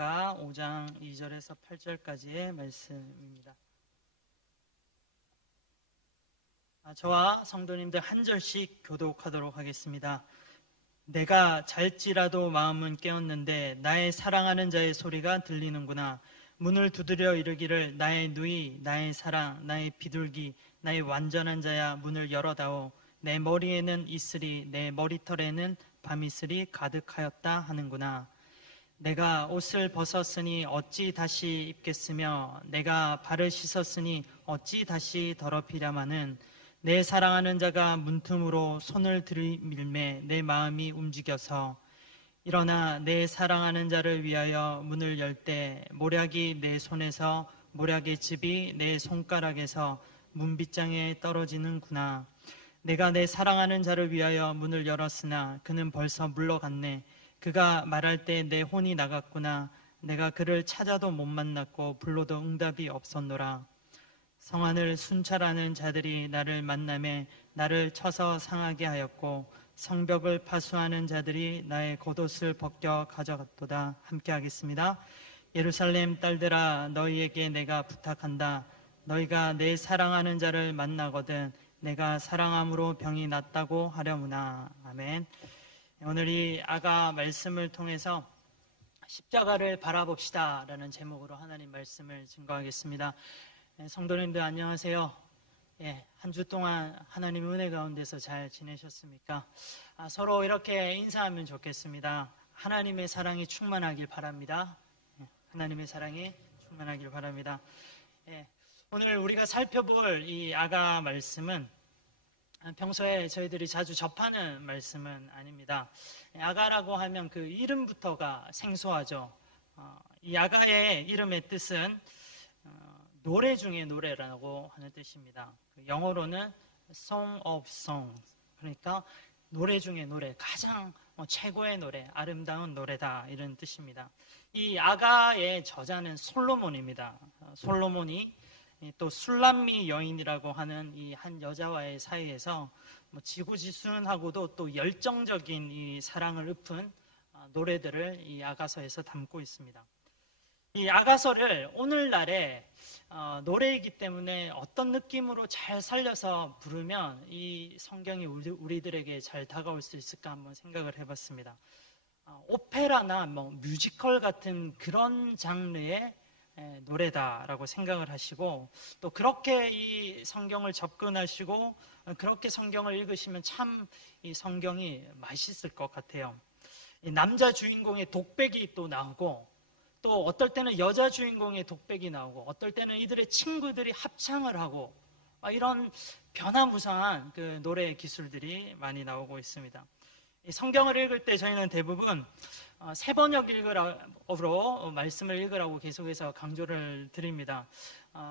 아가 5장 2절에서 8절까지의 말씀입니다. 저와 성도님들 한 절씩 교독하도록 하겠습니다. 내가 잘지라도 마음은 깨었는데 나의 사랑하는 자의 소리가 들리는구나. 문을 두드려 이르기를 나의 누이, 나의 사랑, 나의 비둘기, 나의 완전한 자야, 문을 열어다오. 내 머리에는 이슬이, 내 머리털에는 밤이슬이 가득하였다 하는구나. 내가 옷을 벗었으니 어찌 다시 입겠으며 내가 발을 씻었으니 어찌 다시 더럽히랴마는 내 사랑하는 자가 문틈으로 손을 들이밀매 내 마음이 움직여서 일어나 내 사랑하는 자를 위하여 문을 열 때 모략이 내 손에서 모략의 즙이 내 손가락에서 문빗장에 떨어지는구나. 내가 내 사랑하는 자를 위하여 문을 열었으나 그는 벌써 물러갔네. 그가 말할 때 내 혼이 나갔구나. 내가 그를 찾아도 못 만났고 불러도 응답이 없었노라. 성안을 순찰하는 자들이 나를 만나매 나를 쳐서 상하게 하였고 성벽을 파수하는 자들이 나의 겉옷을 벗겨 가져갔도다. 함께 하겠습니다. 예루살렘 딸들아, 너희에게 내가 부탁한다. 너희가 내 사랑하는 자를 만나거든 내가 사랑함으로 병이 낫다고 하려무나. 아멘. 오늘 이 아가 말씀을 통해서 십자가를 바라봅시다 라는 제목으로 하나님 말씀을 증거하겠습니다. 성도님들 안녕하세요. 한 주 동안 하나님의 은혜 가운데서 잘 지내셨습니까? 서로 이렇게 인사하면 좋겠습니다. 하나님의 사랑이 충만하길 바랍니다. 하나님의 사랑이 충만하길 바랍니다. 오늘 우리가 살펴볼 이 아가 말씀은 평소에 저희들이 자주 접하는 말씀은 아닙니다. 아가라고 하면 그 이름부터가 생소하죠. 이 아가의 이름의 뜻은 노래 중에 노래라고 하는 뜻입니다. 영어로는 Song of Songs, 그러니까 노래 중에 노래, 가장 최고의 노래, 아름다운 노래다 이런 뜻입니다. 이 아가의 저자는 솔로몬입니다. 솔로몬이 또 술람미 여인이라고 하는 이 한 여자와의 사이에서 지고지순하고도 또 열정적인 이 사랑을 읊은 노래들을 이 아가서에서 담고 있습니다. 이 아가서를 오늘날의 노래이기 때문에 어떤 느낌으로 잘 살려서 부르면 이 성경이 우리들에게 잘 다가올 수 있을까 한번 생각을 해봤습니다. 오페라나 뮤지컬 같은 그런 장르의 노래다라고 생각을 하시고 또 그렇게 이 성경을 접근하시고 그렇게 성경을 읽으시면 참 이 성경이 맛있을 것 같아요. 이 남자 주인공의 독백이 또 나오고 또 어떨 때는 여자 주인공의 독백이 나오고 어떨 때는 이들의 친구들이 합창을 하고 이런 변화무쌍한 그 노래 기술들이 많이 나오고 있습니다. 이 성경을 읽을 때 저희는 대부분 세 번역 읽으라고 말씀을 읽으라고 계속해서 강조를 드립니다.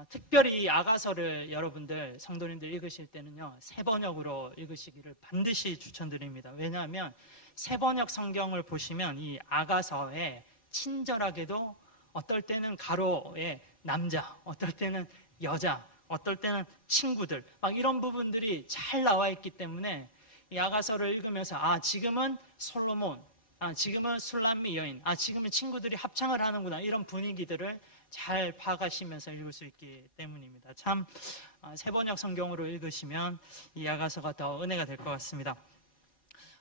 특별히 아가서를 여러분들 성도님들 읽으실 때는요 세 번역으로 읽으시기를 반드시 추천드립니다. 왜냐하면 세 번역 성경을 보시면 이 아가서에 친절하게도 어떨 때는 가로에 남자, 어떨 때는 여자, 어떨 때는 친구들 막 이런 부분들이 잘 나와 있기 때문에 이 아가서를 읽으면서 지금은 솔로몬, 지금은 술람미 여인, 지금은 친구들이 합창을 하는구나 이런 분위기들을 잘 파악하시면서 읽을 수 있기 때문입니다. 참 세 번역 성경으로 읽으시면 이 아가서가 더 은혜가 될 것 같습니다.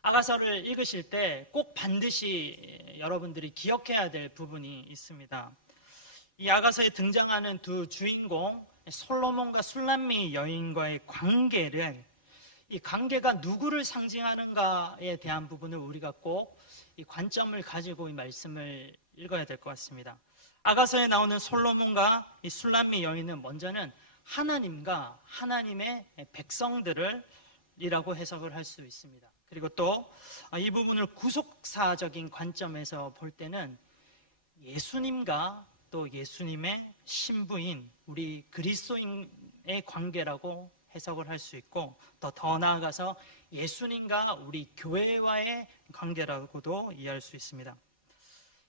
아가서를 읽으실 때 꼭 반드시 여러분들이 기억해야 될 부분이 있습니다. 이 아가서에 등장하는 두 주인공 솔로몬과 술람미 여인과의 관계를 이 관계가 누구를 상징하는가에 대한 부분을 우리가 꼭 이 관점을 가지고 이 말씀을 읽어야 될 것 같습니다. 아가서에 나오는 솔로몬과 이 술람미 여인은 먼저는 하나님과 하나님의 백성들이라고 해석을 할 수 있습니다. 그리고 또 이 부분을 구속사적인 관점에서 볼 때는 예수님과 또 예수님의 신부인 우리 그리스도인의 관계라고 해석을 할 수 있고 더 나아가서 예수님과 우리 교회와의 관계라고도 이해할 수 있습니다.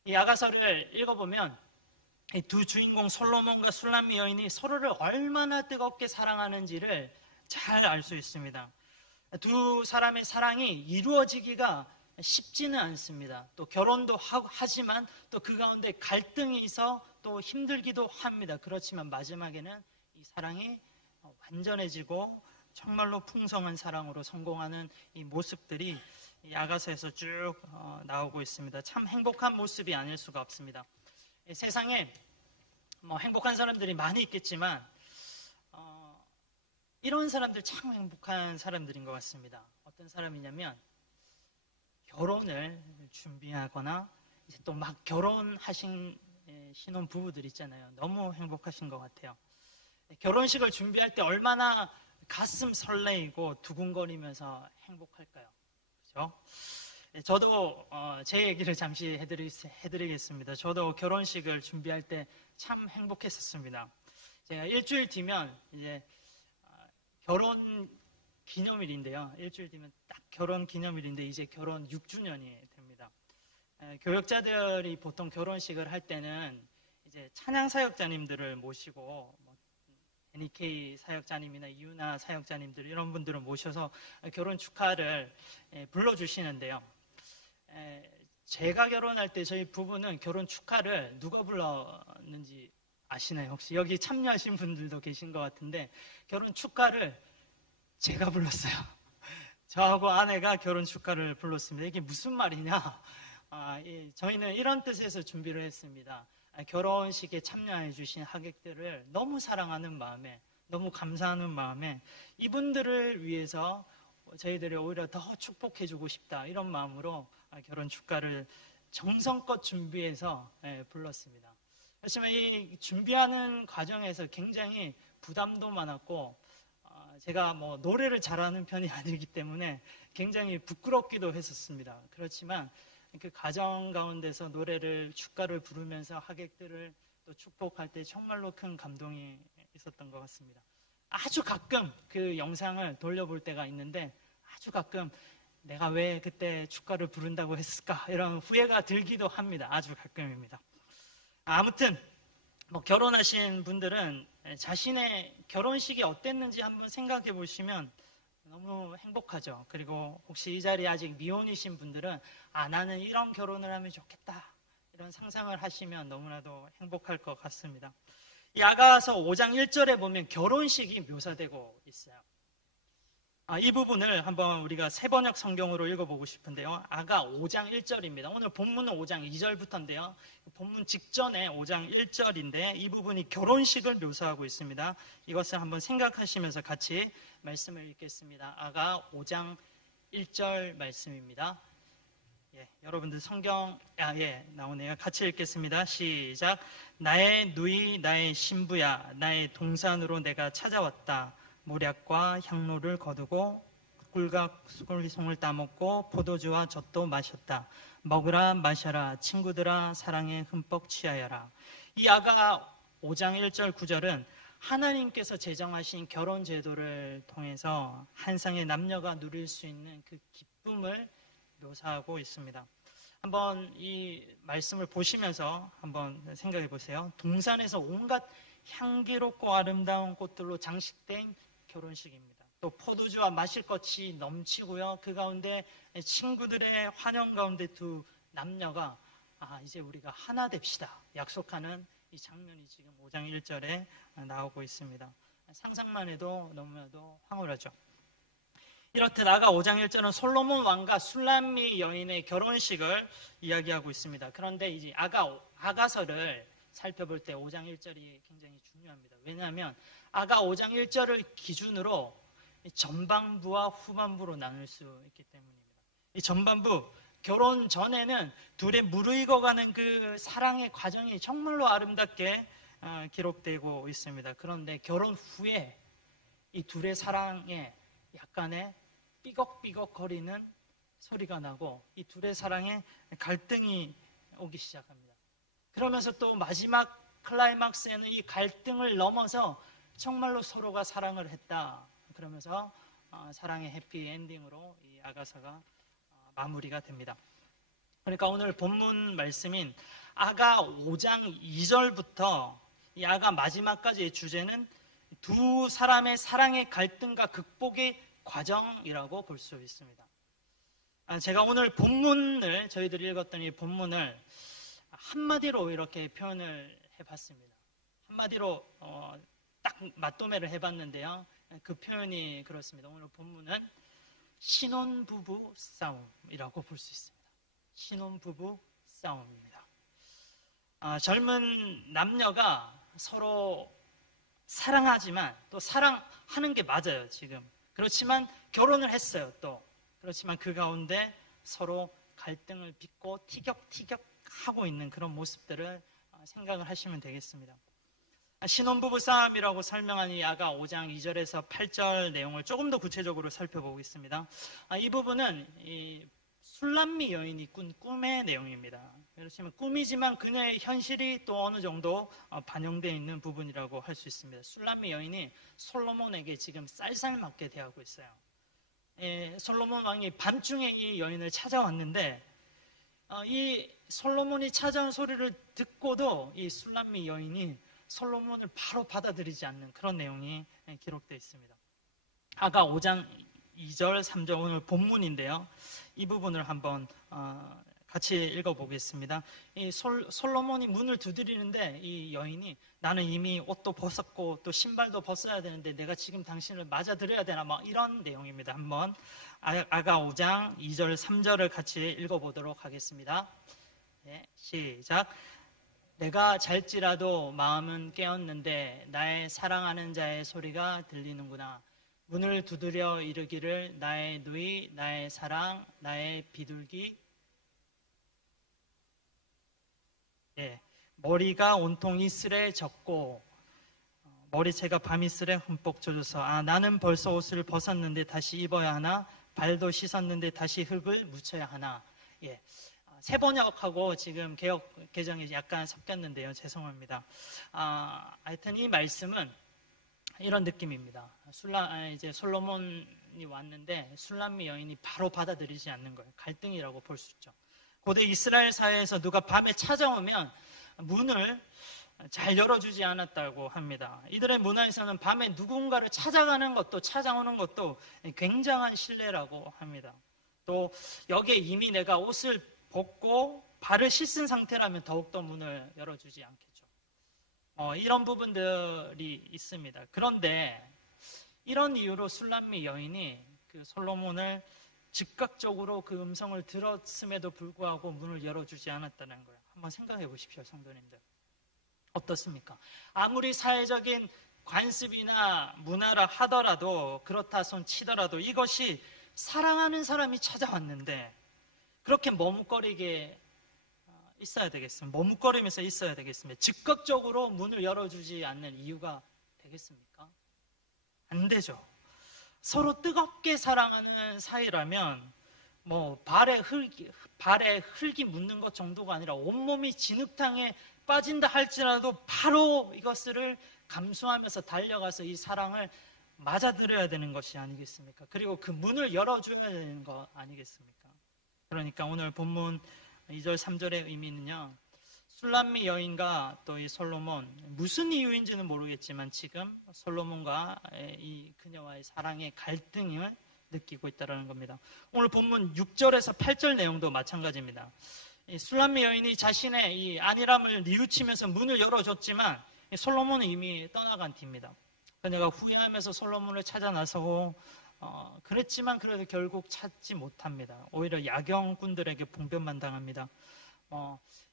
이 아가서를 읽어보면 이 두 주인공 솔로몬과 술람미 여인이 서로를 얼마나 뜨겁게 사랑하는지를 잘 알 수 있습니다. 두 사람의 사랑이 이루어지기가 쉽지는 않습니다. 또 결혼도 하지만 또 그 가운데 갈등이 있어 또 힘들기도 합니다. 그렇지만 마지막에는 이 사랑이 완전해지고 정말로 풍성한 사랑으로 성공하는 이 모습들이 이 아가서에서 쭉 나오고 있습니다. 참 행복한 모습이 아닐 수가 없습니다. 세상에 행복한 사람들이 많이 있겠지만 이런 사람들 참 행복한 사람들인 것 같습니다. 어떤 사람이냐면 결혼을 준비하거나 이제 또 막 결혼하신 신혼 부부들 있잖아요. 너무 행복하신 것 같아요. 결혼식을 준비할 때 얼마나 가슴 설레이고 두근거리면서 행복할까요? 그렇죠? 저도 제 얘기를 잠시 해드리겠습니다. 저도 결혼식을 준비할 때 참 행복했었습니다. 제가 일주일 뒤면 이제 결혼 기념일인데요. 일주일 뒤면 딱 결혼 기념일인데 이제 결혼 6주년이 됩니다. 교역자들이 보통 결혼식을 할 때는 이제 찬양 사역자님들을 모시고 NEK 사역자님이나 이유나 사역자님들 이런 분들을 모셔서 결혼 축하를 불러주시는데요. 제가 결혼할 때 저희 부부는 결혼 축하를 누가 불렀는지 아시나요? 혹시 여기 참여하신 분들도 계신 것 같은데 결혼 축가를 제가 불렀어요. 저하고 아내가 결혼 축가를 불렀습니다. 이게 무슨 말이냐? 저희는 이런 뜻에서 준비를 했습니다. 결혼식에 참여해 주신 하객들을 너무 사랑하는 마음에 너무 감사하는 마음에 이분들을 위해서 저희들이 오히려 더 축복해 주고 싶다 이런 마음으로 결혼 축가를 정성껏 준비해서 불렀습니다. 그렇지만 이 준비하는 과정에서 굉장히 부담도 많았고 제가 노래를 잘하는 편이 아니기 때문에 굉장히 부끄럽기도 했었습니다. 그렇지만 그 과정 가운데서 노래를 축가를 부르면서 하객들을 또 축복할 때 정말로 큰 감동이 있었던 것 같습니다. 아주 가끔 그 영상을 돌려볼 때가 있는데 아주 가끔 내가 왜 그때 축가를 부른다고 했을까 이런 후회가 들기도 합니다. 아주 가끔입니다. 아무튼 결혼하신 분들은 자신의 결혼식이 어땠는지 한번 생각해 보시면 너무 행복하죠. 그리고 혹시 이 자리에 아직 미혼이신 분들은 나는 이런 결혼을 하면 좋겠다 이런 상상을 하시면 너무나도 행복할 것 같습니다. 이 아가서 5장 1절에 보면 결혼식이 묘사되고 있어요. 이 부분을 한번 우리가 세번역 성경으로 읽어보고 싶은데요. 아가 5장 1절입니다. 오늘 본문은 5장 2절부터인데요. 본문 직전에 5장 1절인데 이 부분이 결혼식을 묘사하고 있습니다. 이것을 한번 생각하시면서 같이 말씀을 읽겠습니다. 아가 5장 1절 말씀입니다. 여러분들 성경 나오네요. 같이 읽겠습니다. 시작. 나의 누이 나의 신부야 나의 동산으로 내가 찾아왔다. 모략과 향로를 거두고 꿀과 수골송을 따먹고 포도주와 젖도 마셨다. 먹으라 마셔라 친구들아 사랑에 흠뻑 취하여라. 이 아가 5장 1절 9절은 하나님께서 제정하신 결혼 제도를 통해서 한 쌍의 남녀가 누릴 수 있는 그 기쁨을 묘사하고 있습니다. 한번 이 말씀을 보시면서 한번 생각해 보세요. 동산에서 온갖 향기롭고 아름다운 꽃들로 장식된 결혼식입니다. 또 포도주와 마실 것이 넘치고요. 그 가운데 친구들의 환영 가운데 두 남녀가 이제 우리가 하나 됩시다 약속하는 이 장면이 지금 5장 1절에 나오고 있습니다. 상상만 해도 너무나도 황홀하죠. 이렇듯 아가 5장 1절은 솔로몬 왕과 술람미 여인의 결혼식을 이야기하고 있습니다. 그런데 이제 아가서를 살펴볼 때 5장 1절이 굉장히 중요합니다. 왜냐하면 아가 5장 1절을 기준으로 전반부와 후반부로 나눌 수 있기 때문입니다. 이 전반부, 결혼 전에는 둘의 무르익어가는 그 사랑의 과정이 정말로 아름답게 기록되고 있습니다. 그런데 결혼 후에 이 둘의 사랑에 약간의 삐걱삐걱거리는 소리가 나고 이 둘의 사랑에 갈등이 오기 시작합니다. 그러면서 또 마지막 클라이막스에는 이 갈등을 넘어서 정말로 서로가 사랑을 했다. 그러면서 사랑의 해피 엔딩으로 이 아가서가 마무리가 됩니다. 그러니까 오늘 본문 말씀인 아가 5장 2절부터 이 아가 마지막까지의 주제는 두 사람의 사랑의 갈등과 극복의 과정이라고 볼 수 있습니다. 제가 오늘 본문을 저희들이 읽었던 이 본문을 한마디로 이렇게 표현을 해봤습니다. 한마디로 딱 맞도매를 해봤는데요. 그 표현이 그렇습니다. 오늘 본문은 신혼부부 싸움이라고 볼 수 있습니다. 신혼부부 싸움입니다. 젊은 남녀가 서로 사랑하지만 또 사랑하는 게 맞아요, 지금. 그렇지만 결혼을 했어요, 또. 그렇지만 그 가운데 서로 갈등을 빚고 티격태격 하고 있는 그런 모습들을 생각을 하시면 되겠습니다. 신혼부부 싸움이라고 설명한 이 아가 5장 2절에서 8절 내용을 조금 더 구체적으로 살펴보겠습니다. 이 부분은 이 술람미 여인이 꾼 꿈의 내용입니다. 그렇지만 꿈이지만 그녀의 현실이 또 어느 정도 반영되어 있는 부분이라고 할 수 있습니다. 술람미 여인이 솔로몬에게 지금 쌀쌀맞게 대하고 있어요. 솔로몬 왕이 밤중에 이 여인을 찾아왔는데 이 솔로몬이 찾아온 소리를 듣고도 이 술람미 여인이 솔로몬을 바로 받아들이지 않는 그런 내용이 기록되어 있습니다. 아가 5장 2절, 3절 오늘 본문인데요. 이 부분을 한번 같이 읽어보겠습니다. 이 솔로몬이 문을 두드리는데 이 여인이 나는 이미 옷도 벗었고 또 신발도 벗어야 되는데 내가 지금 당신을 맞아들여야 되나 뭐 이런 내용입니다. 한번 아가 5장 2절, 3절을 같이 읽어보도록 하겠습니다. 네, 시작. 내가 잘지라도 마음은 깨었는데 나의 사랑하는 자의 소리가 들리는구나. 문을 두드려 이르기를 나의 누이, 나의 사랑, 나의 비둘기. 네, 머리가 온통 이슬에 젖고 머리채가 밤이슬에 흠뻑 젖어서 나는 벌써 옷을 벗었는데 다시 입어야 하나? 발도 씻었는데 다시 흙을 묻혀야 하나? 예. 새 번역하고 지금 개역 개정이 약간 섞였는데요. 죄송합니다. 하여튼 이 말씀은 이런 느낌입니다. 이제 솔로몬이 왔는데 술람미 여인이 바로 받아들이지 않는 거예요. 갈등이라고 볼 수 있죠. 고대 이스라엘 사회에서 누가 밤에 찾아오면 문을 잘 열어주지 않았다고 합니다. 이들의 문화에서는 밤에 누군가를 찾아가는 것도 찾아오는 것도 굉장한 신뢰라고 합니다. 또 여기에 이미 내가 옷을 벗고 발을 씻은 상태라면 더욱더 문을 열어주지 않겠죠. 이런 부분들이 있습니다. 그런데 이런 이유로 술람미 여인이 그 솔로몬을 즉각적으로 그 음성을 들었음에도 불구하고 문을 열어주지 않았다는 거예요. 한번 생각해 보십시오, 성도님들. 어떻습니까? 아무리 사회적인 관습이나 문화라 하더라도 그렇다 손 치더라도 이것이 사랑하는 사람이 찾아왔는데 그렇게 머뭇거리게 있어야 되겠습니다. 머뭇거리면서 있어야 되겠습니다. 즉각적으로 문을 열어주지 않는 이유가 되겠습니까? 안 되죠. 서로 뜨겁게 사랑하는 사이라면 뭐 발에 흙이 묻는 것 정도가 아니라 온몸이 진흙탕에 빠진다 할지라도 바로 이것을 감수하면서 달려가서 이 사랑을 맞아들여야 되는 것이 아니겠습니까? 그리고 그 문을 열어줘야 되는 거 아니겠습니까? 그러니까 오늘 본문 2절 3절의 의미는요, 술람미 여인과 또 이 솔로몬, 무슨 이유인지는 모르겠지만 지금 솔로몬과 이 그녀와의 사랑의 갈등을 느끼고 있다는 겁니다. 오늘 본문 6절에서 8절 내용도 마찬가지입니다. 이 술람미 여인이 자신의 이 안일함을 뉘우치면서 문을 열어줬지만 솔로몬은 이미 떠나간 뒤입니다. 그녀가 후회하면서 솔로몬을 찾아 나서고 그랬지만 그래도 결국 찾지 못합니다. 오히려 야경꾼들에게 봉변만 당합니다.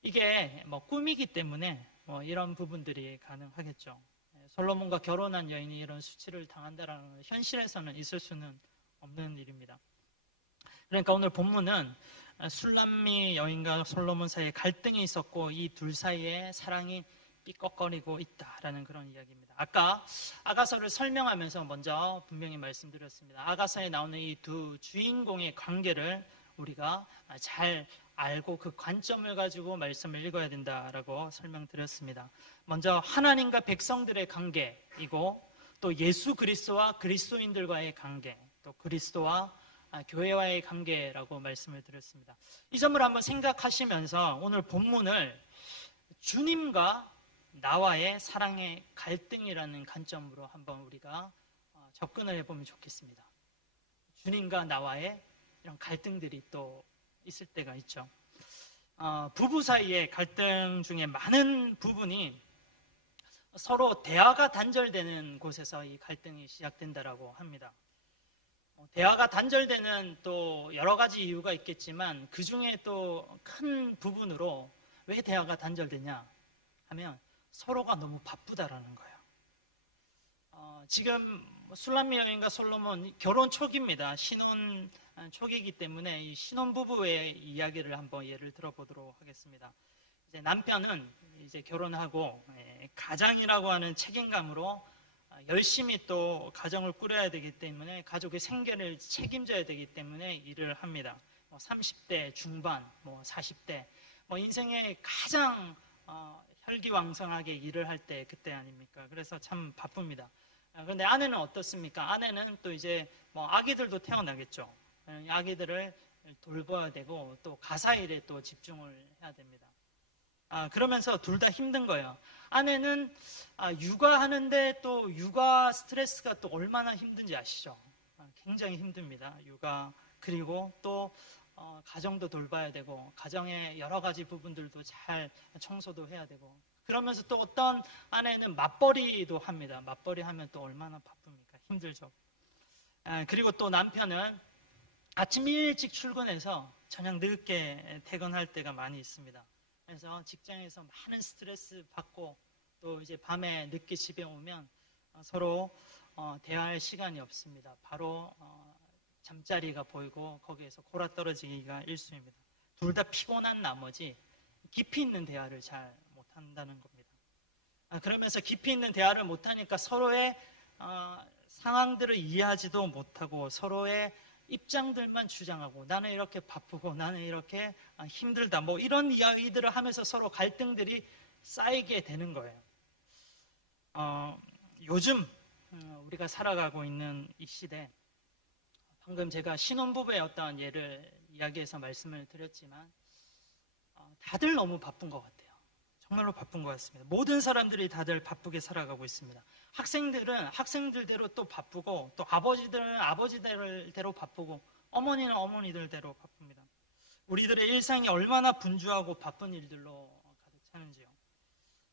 이게 꿈이기 때문에 이런 부분들이 가능하겠죠. 솔로몬과 결혼한 여인이 이런 수치를 당한다는 현실에서는 있을 수는 없는 일입니다. 그러니까 오늘 본문은 술람미 여인과 솔로몬 사이에 갈등이 있었고 이 둘 사이에 사랑이 삐걱거리고 있다라는 그런 이야기입니다. 아까 아가서를 설명하면서 먼저 분명히 말씀드렸습니다. 아가서에 나오는 이 두 주인공의 관계를 우리가 잘 알고 그 관점을 가지고 말씀을 읽어야 된다라고 설명드렸습니다. 먼저 하나님과 백성들의 관계이고 또 예수 그리스도와 그리스도인들과의 관계, 또 그리스도와 교회와의 관계라고 말씀을 드렸습니다. 이 점을 한번 생각하시면서 오늘 본문을 주님과 나와의 사랑의 갈등이라는 관점으로 한번 우리가 접근을 해보면 좋겠습니다. 주님과 나와의 이런 갈등들이 또 있을 때가 있죠. 부부 사이의 갈등 중에 많은 부분이 서로 대화가 단절되는 곳에서 이 갈등이 시작된다라고 합니다. 대화가 단절되는 또 여러 가지 이유가 있겠지만 그 중에 또 큰 부분으로 왜 대화가 단절되냐 하면 서로가 너무 바쁘다라는 거예요. 지금 술람미 여인과 솔로몬 결혼 초기입니다. 신혼 초기이기 때문에 이 신혼부부의 이야기를 한번 예를 들어보도록 하겠습니다. 이제 남편은 이제 결혼하고 가장이라고 하는 책임감으로 열심히 또 가정을 꾸려야 되기 때문에 가족의 생계를 책임져야 되기 때문에 일을 합니다. 30대 중반, 40대, 인생의 가장 혈기왕성하게 일을 할 때 그때 아닙니까? 그래서 참 바쁩니다. 그런데 아내는 어떻습니까? 아내는 또 이제 아기들도 태어나겠죠. 아기들을 돌봐야 되고 또 가사 일에 또 집중을 해야 됩니다. 그러면서 둘 다 힘든 거예요. 아내는 육아하는데 또 육아 스트레스가 또 얼마나 힘든지 아시죠? 굉장히 힘듭니다. 육아 그리고 또 가정도 돌봐야 되고 가정의 여러 가지 부분들도 잘 청소도 해야 되고 그러면서 또 어떤 아내는 맞벌이도 합니다. 맞벌이 하면 또 얼마나 바쁩니까? 힘들죠. 그리고 또 남편은 아침 일찍 출근해서 저녁 늦게 퇴근할 때가 많이 있습니다. 그래서 직장에서 많은 스트레스 받고 또 이제 밤에 늦게 집에 오면 서로 대화할 시간이 없습니다. 바로 잠자리가 보이고 거기에서 골아떨어지기가 일쑤입니다. 둘 다 피곤한 나머지 깊이 있는 대화를 잘 못한다는 겁니다. 그러면서 깊이 있는 대화를 못하니까 서로의 상황들을 이해하지도 못하고 서로의 입장들만 주장하고 나는 이렇게 바쁘고 나는 이렇게 힘들다 이런 이야기들을 하면서 서로 갈등들이 쌓이게 되는 거예요. 요즘 우리가 살아가고 있는 이 시대 방금 제가 신혼부부의 어떤 예를 이야기해서 말씀을 드렸지만 다들 너무 바쁜 것 같아요. 정말로 바쁜 것 같습니다. 모든 사람들이 다들 바쁘게 살아가고 있습니다. 학생들은 학생들대로 또 바쁘고 또 아버지들은 아버지들대로 바쁘고 어머니는 어머니들대로 바쁩니다. 우리들의 일상이 얼마나 분주하고 바쁜 일들로 가득 차는지요.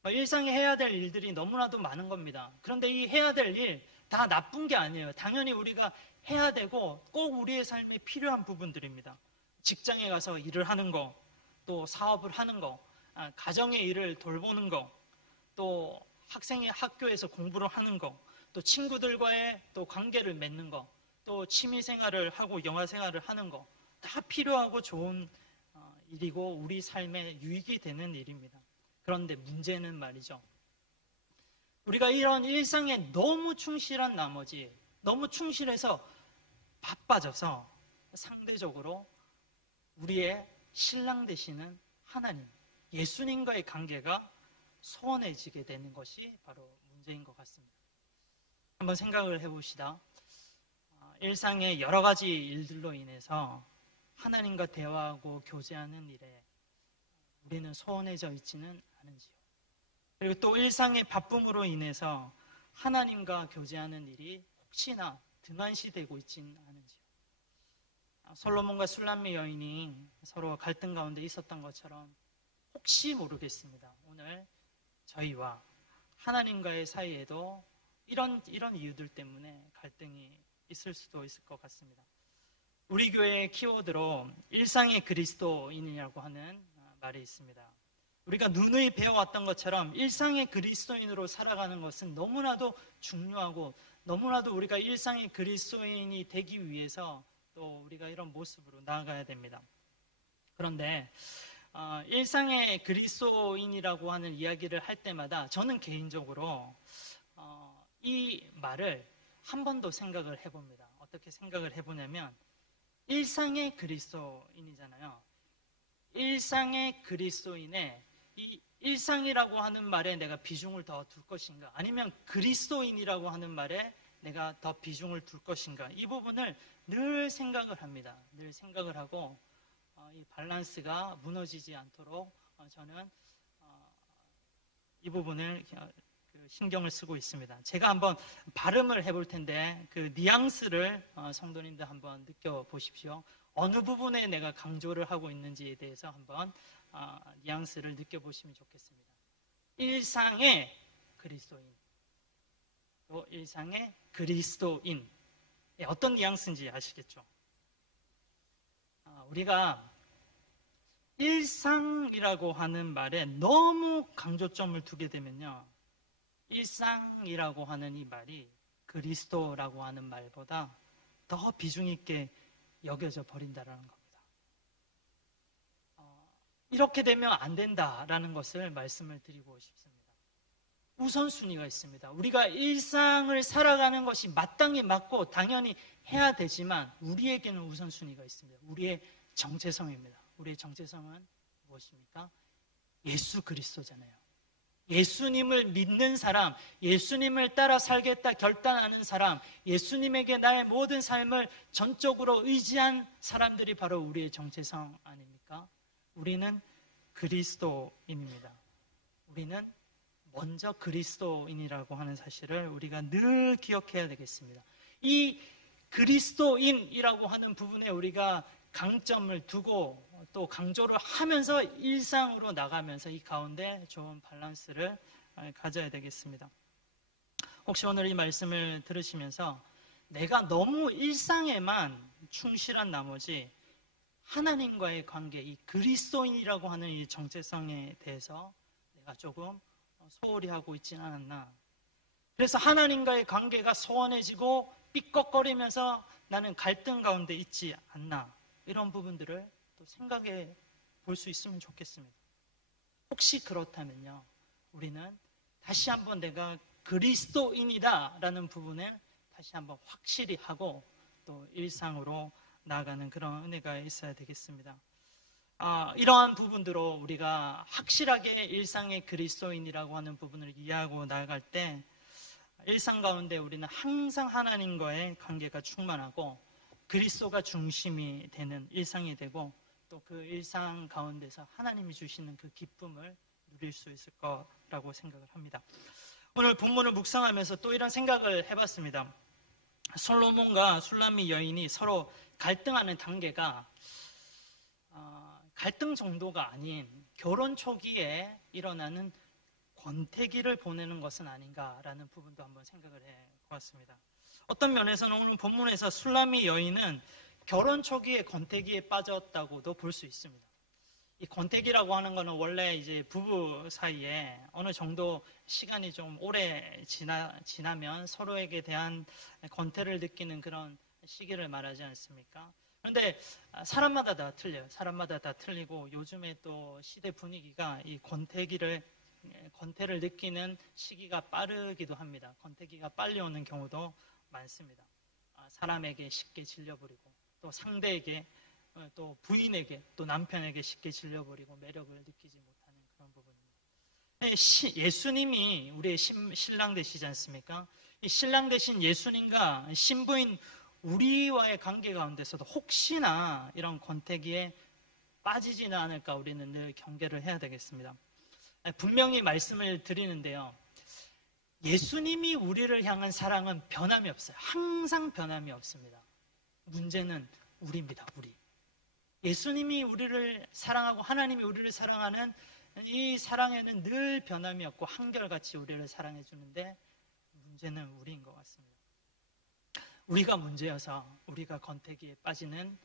일상에 해야 될 일들이 너무나도 많은 겁니다. 그런데 이 해야 될 일 다 나쁜 게 아니에요. 당연히 우리가 해야 되고 꼭 우리의 삶에 필요한 부분들입니다. 직장에 가서 일을 하는 거, 또 사업을 하는 거, 가정의 일을 돌보는 거, 또 학생이 학교에서 공부를 하는 거, 또 친구들과의 또 관계를 맺는 거, 또 취미 생활을 하고 영화 생활을 하는 거, 다 필요하고 좋은 일이고 우리 삶에 유익이 되는 일입니다. 그런데 문제는 말이죠. 우리가 이런 일상에 너무 충실한 나머지 너무 충실해서 바빠져서 상대적으로 우리의 신랑 되시는 하나님, 예수님과의 관계가 소원해지게 되는 것이 바로 문제인 것 같습니다. 한번 생각을 해봅시다. 일상의 여러 가지 일들로 인해서 하나님과 대화하고 교제하는 일에 우리는 소원해져 있지는 않은지요. 그리고 또 일상의 바쁨으로 인해서 하나님과 교제하는 일이 혹시나 등한시되고 있지는 않은지요. 솔로몬과 술람미 여인이 서로 갈등 가운데 있었던 것처럼 혹시 모르겠습니다. 오늘 저희와 하나님과의 사이에도 이런 이유들 때문에 갈등이 있을 수도 있을 것 같습니다. 우리 교회의 키워드로 일상의 그리스도인이라고 하는 말이 있습니다. 우리가 누누이 배워왔던 것처럼 일상의 그리스도인으로 살아가는 것은 너무나도 중요하고 너무나도 우리가 일상의 그리스도인이 되기 위해서 또 우리가 이런 모습으로 나아가야 됩니다. 그런데 일상의 그리스도인이라고 하는 이야기를 할 때마다 저는 개인적으로 이 말을 한 번 더 생각을 해봅니다. 어떻게 생각을 해보냐면 일상의 그리스도인이잖아요. 일상의 그리스도인의 이 일상이라고 하는 말에 내가 비중을 더 둘 것인가 아니면 그리스도인이라고 하는 말에 내가 더 비중을 둘 것인가 이 부분을 늘 생각을 합니다. 늘 생각을 하고 이 밸런스가 무너지지 않도록 저는 이 부분을 신경을 쓰고 있습니다. 제가 한번 발음을 해볼 텐데 그 뉘앙스를 성도님들 한번 느껴보십시오. 어느 부분에 내가 강조를 하고 있는지에 대해서 한번 뉘앙스를 느껴보시면 좋겠습니다. 일상의 그리스도인, 또 일상의 그리스도인. 어떤 뉘앙스인지 아시겠죠? 우리가 일상이라고 하는 말에 너무 강조점을 두게 되면요, 일상이라고 하는 이 말이 그리스도라고 하는 말보다 더 비중 있게 여겨져 버린다는 겁니다. 이렇게 되면 안 된다라는 것을 말씀을 드리고 싶습니다. 우선순위가 있습니다. 우리가 일상을 살아가는 것이 마땅히 맞고 당연히 해야 되지만 우리에게는 우선순위가 있습니다. 우리의 정체성입니다. 우리의 정체성은 무엇입니까? 예수 그리스도잖아요. 예수님을 믿는 사람, 예수님을 따라 살겠다 결단하는 사람, 예수님에게 나의 모든 삶을 전적으로 의지한 사람들이 바로 우리의 정체성 아닙니까? 우리는 그리스도인입니다. 우리는 먼저 그리스도인이라고 하는 사실을 우리가 늘 기억해야 되겠습니다. 이 그리스도인이라고 하는 부분에 우리가 강점을 두고 또 강조를 하면서 일상으로 나가면서 이 가운데 좋은 밸런스를 가져야 되겠습니다. 혹시 오늘 이 말씀을 들으시면서 내가 너무 일상에만 충실한 나머지 하나님과의 관계, 이 그리스도인이라고 하는 이 정체성에 대해서 내가 조금 소홀히 하고 있지는 않았나. 그래서 하나님과의 관계가 소원해지고 삐걱거리면서 나는 갈등 가운데 있지 않나. 이런 부분들을 또 생각해 볼 수 있으면 좋겠습니다. 혹시 그렇다면요, 우리는 다시 한번 내가 그리스도인이다라는 부분을 다시 한번 확실히 하고 또 일상으로 나아가는 그런 은혜가 있어야 되겠습니다. 이러한 부분들로 우리가 확실하게 일상의 그리스도인이라고 하는 부분을 이해하고 나아갈 때 일상 가운데 우리는 항상 하나님과의 관계가 충만하고 그리스도가 중심이 되는 일상이 되고 또 그 일상 가운데서 하나님이 주시는 그 기쁨을 누릴 수 있을 거라고 생각을 합니다. 오늘 본문을 묵상하면서 또 이런 생각을 해봤습니다. 솔로몬과 술람미 여인이 서로 갈등하는 단계가 갈등 정도가 아닌 결혼 초기에 일어나는 권태기를 보내는 것은 아닌가라는 부분도 한번 생각을 해보았습니다. 어떤 면에서는 오늘 본문에서 술람미 여인은 결혼 초기에 권태기에 빠졌다고도 볼 수 있습니다. 이 권태기라고 하는 것은 원래 이제 부부 사이에 어느 정도 시간이 좀 오래 지나면 서로에게 대한 권태를 느끼는 그런 시기를 말하지 않습니까? 그런데 사람마다 다 틀려요. 사람마다 다 틀리고 요즘에 또 시대 분위기가 이 권태를 느끼는 시기가 빠르기도 합니다. 권태기가 빨리 오는 경우도 많습니다. 사람에게 쉽게 질려버리고 또 상대에게 또 부인에게 또 남편에게 쉽게 질려버리고 매력을 느끼지 못하는 그런 부분입니다. 예수님이 우리의 신랑 되시지 않습니까? 이 신랑 되신 예수님과 신부인 우리와의 관계 가운데서도 혹시나 이런 권태기에 빠지지는 않을까 우리는 늘 경계를 해야 되겠습니다. 분명히 말씀을 드리는데요, 예수님이 우리를 향한 사랑은 변함이 없어요. 항상 변함이 없습니다. 문제는 우리입니다. 우리. 예수님이 우리를 사랑하고 하나님이 우리를 사랑하는 이 사랑에는 늘 변함이 없고 한결같이 우리를 사랑해 주는데 문제는 우리인 것 같습니다. 우리가 문제여서 우리가 권태기에 빠지는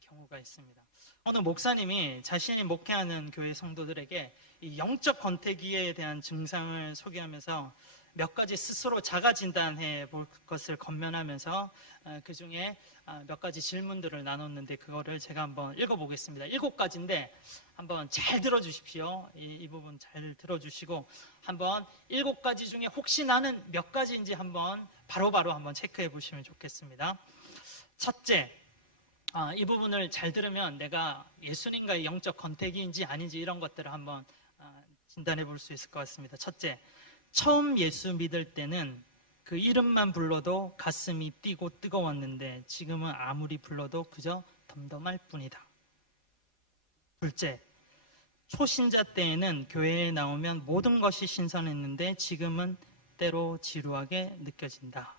경우가 있습니다. 어느 목사님이 자신이 목회하는 교회 성도들에게 이 영적 권태기에 대한 증상을 소개하면서 몇 가지 스스로 자가 진단해 볼 것을 권면하면서 그 중에 몇 가지 질문들을 나눴는데 그거를 제가 한번 읽어보겠습니다. 7가지인데 한번 잘 들어주십시오. 이 부분 잘 들어주시고 한번 7가지 중에 혹시 나는 몇 가지인지 한번 바로바로 한번 체크해 보시면 좋겠습니다. 첫째, 이 부분을 잘 들으면 내가 예수님과의 영적 권태기인지 아닌지 이런 것들을 한번 진단해 볼 수 있을 것 같습니다. 첫째, 처음 예수 믿을 때는 그 이름만 불러도 가슴이 뛰고 뜨거웠는데 지금은 아무리 불러도 그저 덤덤할 뿐이다. 둘째, 초신자 때에는 교회에 나오면 모든 것이 신선했는데 지금은 때로 지루하게 느껴진다.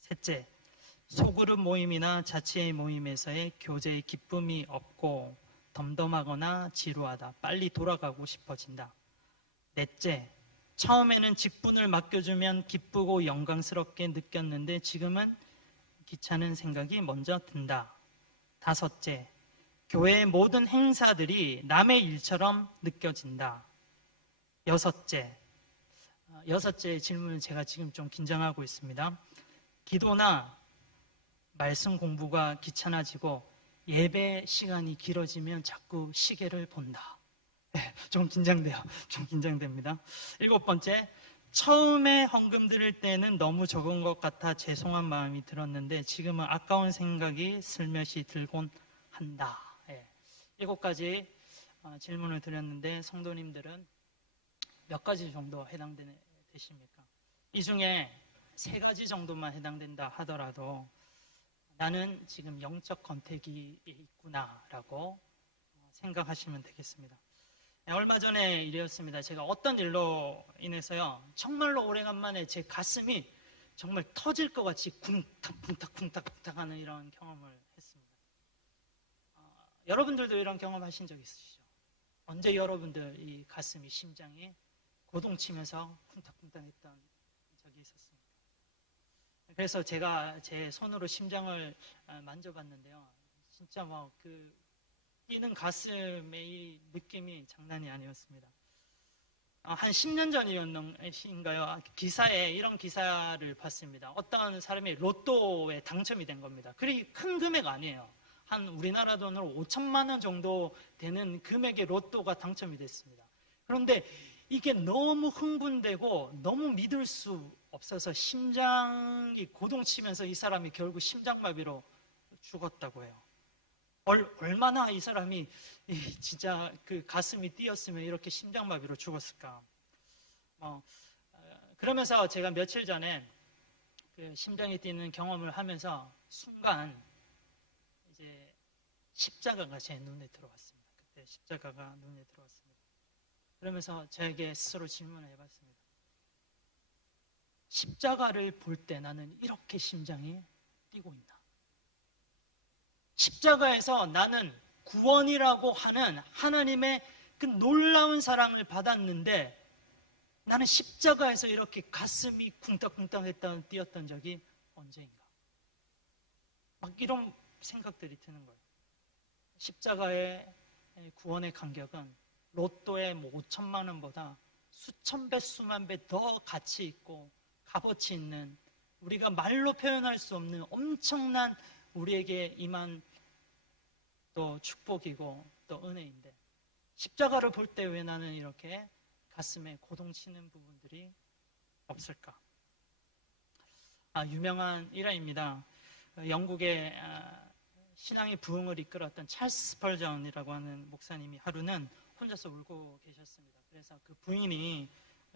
셋째, 소그룹 모임이나 자치의 모임에서의 교제의 기쁨이 없고 덤덤하거나 지루하다. 빨리 돌아가고 싶어진다. 넷째, 처음에는 직분을 맡겨주면 기쁘고 영광스럽게 느꼈는데 지금은 귀찮은 생각이 먼저 든다. 다섯째, 교회의 모든 행사들이 남의 일처럼 느껴진다. 여섯째 질문을 제가 지금 좀 긴장하고 있습니다. 기도나 말씀 공부가 귀찮아지고 예배 시간이 길어지면 자꾸 시계를 본다. 네, 좀 긴장돼요. 좀 긴장됩니다. 일곱 번째, 처음에 헌금 드릴 때는 너무 적은 것 같아 죄송한 마음이 들었는데 지금은 아까운 생각이 슬며시 들곤 한다. 네, 일곱 가지 질문을 드렸는데 성도님들은 몇 가지 정도 해당되십니까? 이 중에 세 가지 정도만 해당된다 하더라도 나는 지금 영적 권태기에 있구나라고 생각하시면 되겠습니다. 얼마 전에 일이었습니다. 제가 어떤 일로 인해서요, 정말로 오래간만에 제 가슴이 정말 터질 것 같이 쿵탁쿵탁 하는 이런 경험을 했습니다. 여러분들도 이런 경험 하신 적 있으시죠? 언제 여러분들 이 가슴이, 심장이 고동치면서 쿵탁쿵탁 했던 적이 있었습니까? 그래서 제가 제 손으로 심장을 만져봤는데요. 진짜 뭐 그 뛰는 가슴의 이 느낌이 장난이 아니었습니다. 한 10년 전이었는가요? 기사에 이런 기사를 봤습니다. 어떤 사람이 로또에 당첨이 된 겁니다. 그리 큰 금액 아니에요. 한 우리나라 돈으로 5천만 원 정도 되는 금액의 로또가 당첨이 됐습니다. 그런데 이게 너무 흥분되고 너무 믿을 수 없어서 심장이 고동치면서 이 사람이 결국 심장마비로 죽었다고 해요. 얼마나 이 사람이 진짜 그 가슴이 뛰었으면 이렇게 심장마비로 죽었을까. 그러면서 제가 며칠 전에 그 심장이 뛰는 경험을 하면서 순간 이제 십자가가 제 눈에 들어왔습니다. 그때 십자가가 눈에 들어왔습니다. 그러면서 저에게 스스로 질문을 해봤습니다. 십자가를 볼 때 나는 이렇게 심장이 뛰고 있나? 십자가에서 나는 구원이라고 하는 하나님의 그 놀라운 사랑을 받았는데 나는 십자가에서 이렇게 가슴이 쿵떡쿵떡 뛰었던 적이 언제인가? 막 이런 생각들이 드는 거예요. 십자가의 구원의 간격은 로또의 5천만 원보다 수천 배, 수만 배 더 가치 있고 값어치 있는, 우리가 말로 표현할 수 없는 엄청난 우리에게 임한 또 축복이고 또 은혜인데, 십자가를 볼 때 왜 나는 이렇게 가슴에 고동치는 부분들이 없을까? 유명한 일화입니다. 영국의 신앙의 부흥을 이끌었던 찰스 스펄전이라고 하는 목사님이 하루는 혼자서 울고 계셨습니다. 그래서 그 부인이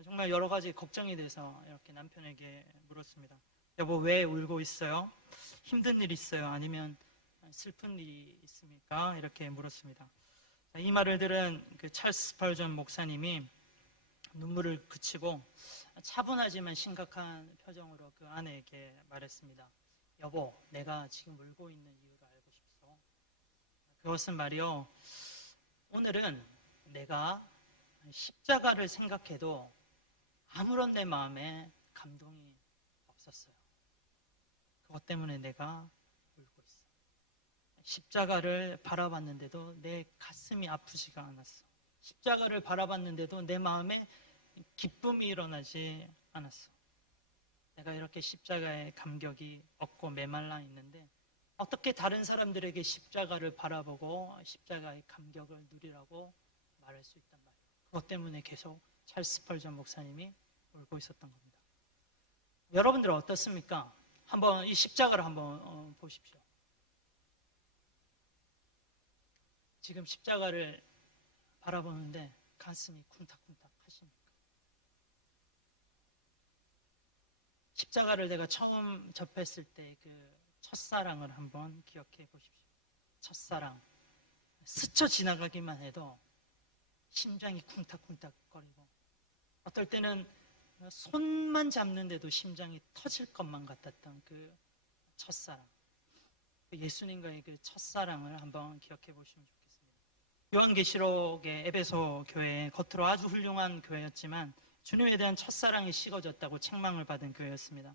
정말 여러 가지 걱정이 돼서 이렇게 남편에게 물었습니다. 여보, 왜 울고 있어요? 힘든 일 있어요? 아니면 슬픈 일이 있습니까? 이렇게 물었습니다. 이 말을 들은 그 찰스 스펄전 목사님이 눈물을 그치고 차분하지만 심각한 표정으로 그 아내에게 말했습니다. 여보, 내가 지금 울고 있는 이유를 알고 싶소? 그것은 말이요, 오늘은 내가 십자가를 생각해도 아무런 내 마음에 감동이 없었어요. 그것 때문에 내가 울고 있어. 십자가를 바라봤는데도 내 가슴이 아프지가 않았어. 십자가를 바라봤는데도 내 마음에 기쁨이 일어나지 않았어. 내가 이렇게 십자가의 감격이 없고 메말라 있는데 어떻게 다른 사람들에게 십자가를 바라보고 십자가의 감격을 누리라고 말할 수 있단 말이에요. 그것 때문에 계속 찰스 스펄전 목사님이 울고 있었던 겁니다. 여러분들은 어떻습니까? 한번 이 십자가를 한번 보십시오. 지금 십자가를 바라보는데 가슴이 쿵탁쿵탁 하십니까? 십자가를 내가 처음 접했을 때 그 첫사랑을 한번 기억해 보십시오. 첫사랑. 스쳐 지나가기만 해도 심장이 쿵탁쿵탁 거리고, 어떨 때는 손만 잡는데도 심장이 터질 것만 같았던 그 첫사랑, 예수님과의 그 첫사랑을 한번 기억해 보시면 좋겠습니다. 요한계시록의 에베소 교회, 겉으로 아주 훌륭한 교회였지만 주님에 대한 첫사랑이 식어졌다고 책망을 받은 교회였습니다.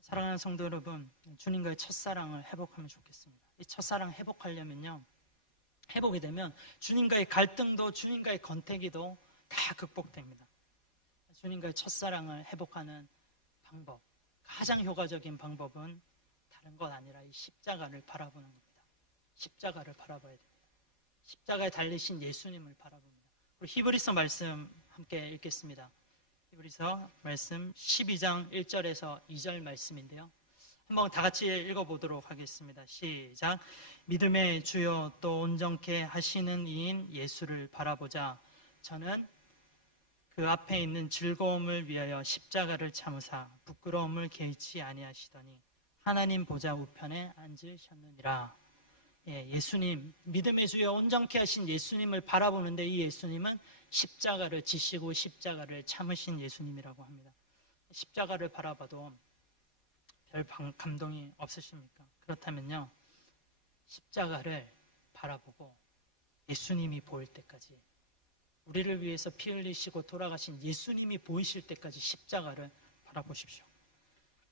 사랑하는 성도 여러분, 주님과의 첫사랑을 회복하면 좋겠습니다. 이 첫사랑 회복하려면요, 회복이 되면 주님과의 갈등도 주님과의 권태기도 다 극복됩니다. 주님과의 첫사랑을 회복하는 방법, 가장 효과적인 방법은 다른 것 아니라 이 십자가를 바라보는 겁니다. 십자가를 바라봐야 됩니다. 십자가에 달리신 예수님을 바라봅니다. 우리 히브리서 말씀 함께 읽겠습니다. 히브리서 말씀 12장 1절에서 2절 말씀인데요. 한번 다 같이 읽어보도록 하겠습니다. 시작. 믿음의 주요 또 온전케 하시는 이인 예수를 바라보자. 저는 그 앞에 있는 즐거움을 위하여 십자가를 참으사 부끄러움을 개의치 아니하시더니 하나님 보좌 우편에 앉으셨느니라. 예수님, 믿음의 주여 온전케 하신 예수님을 바라보는데 이 예수님은 십자가를 지시고 십자가를 참으신 예수님이라고 합니다. 십자가를 바라봐도 별 감동이 없으십니까? 그렇다면요, 십자가를 바라보고 예수님이 보일 때까지, 우리를 위해서 피 흘리시고 돌아가신 예수님이 보이실 때까지 십자가를 바라보십시오.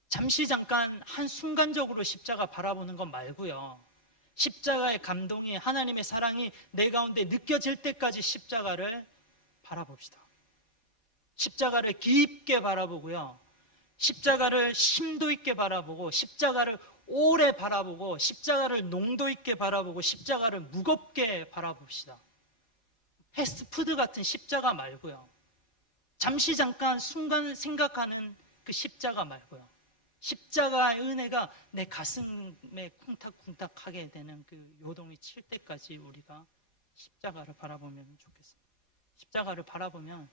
잠시 잠깐 한순간적으로 십자가 바라보는 것 말고요, 십자가의 감동이, 하나님의 사랑이 내 가운데 느껴질 때까지 십자가를 바라봅시다. 십자가를 깊게 바라보고요, 십자가를 심도 있게 바라보고, 십자가를 오래 바라보고, 십자가를 농도 있게 바라보고, 십자가를 무겁게 바라봅시다. 패스트푸드 같은 십자가 말고요, 잠시 잠깐 순간 생각하는 그 십자가 말고요, 십자가의 은혜가 내 가슴에 쿵탁쿵탁하게 되는 그 요동이 칠 때까지 우리가 십자가를 바라보면 좋겠습니다. 십자가를 바라보면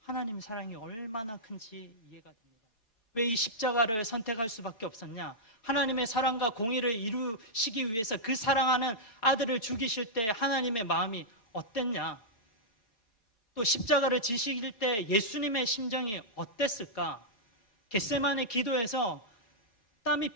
하나님의 사랑이 얼마나 큰지 이해가 됩니다. 왜 이 십자가를 선택할 수밖에 없었냐? 하나님의 사랑과 공의를 이루시기 위해서 그 사랑하는 아들을 죽이실 때 하나님의 마음이 어땠냐? 또 십자가를 지실 때 예수님의 심정이 어땠을까? 겟세마네 기도에서 땀이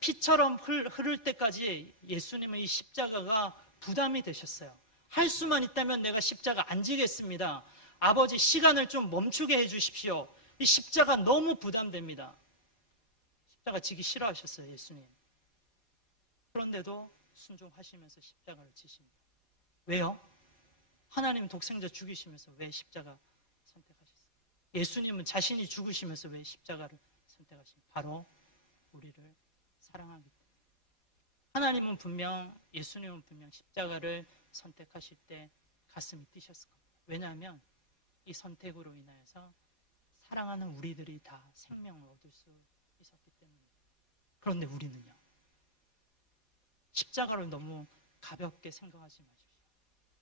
피처럼 흐를 때까지 예수님은 이 십자가가 부담이 되셨어요. 할 수만 있다면 내가 십자가 안 지겠습니다. 아버지, 시간을 좀 멈추게 해주십시오. 이 십자가 너무 부담됩니다. 십자가 지기 싫어하셨어요, 예수님. 그런데도 순종하시면서 십자가를 지십니다. 왜요? 하나님 독생자 죽이시면서 왜 십자가 선택하셨어요? 예수님은 자신이 죽으시면서 왜 십자가를 선택하십니까? 바로 우리를 사랑하기 때문에. 하나님은 분명, 예수님은 분명 십자가를 선택하실 때 가슴이 뛰셨을 겁니다. 왜냐하면 이 선택으로 인하여서 사랑하는 우리들이 다 생명을 얻을 수 있었기 때문입니다. 그런데 우리는요, 십자가를 너무 가볍게 생각하지 마십시오.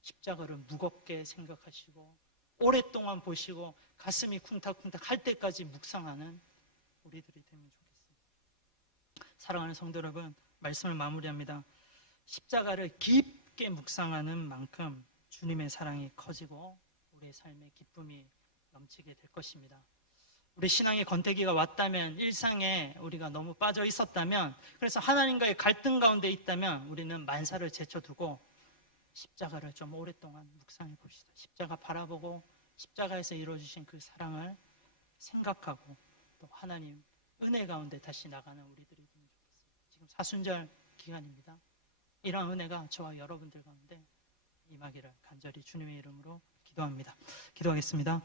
십자가를 무겁게 생각하시고 오랫동안 보시고 가슴이 쿵탁쿵탁 할 때까지 묵상하는 우리들이 되면 좋겠습니다. 사랑하는 성도 여러분, 말씀을 마무리합니다. 십자가를 깊게 묵상하는 만큼 주님의 사랑이 커지고 우리의 삶에 기쁨이 넘치게 될 것입니다. 우리 신앙의 권태기가 왔다면, 일상에 우리가 너무 빠져 있었다면, 그래서 하나님과의 갈등 가운데 있다면 우리는 만사를 제쳐두고 십자가를 좀 오랫동안 묵상해 봅시다. 십자가 바라보고 십자가에서 이루어주신 그 사랑을 생각하고 또 하나님 은혜 가운데 다시 나가는 우리들이 되면 좋겠습니다. 지금 사순절 기간입니다. 이러한 은혜가 저와 여러분들 가운데 임하기를 간절히 주님의 이름으로 기도합니다. 기도하겠습니다.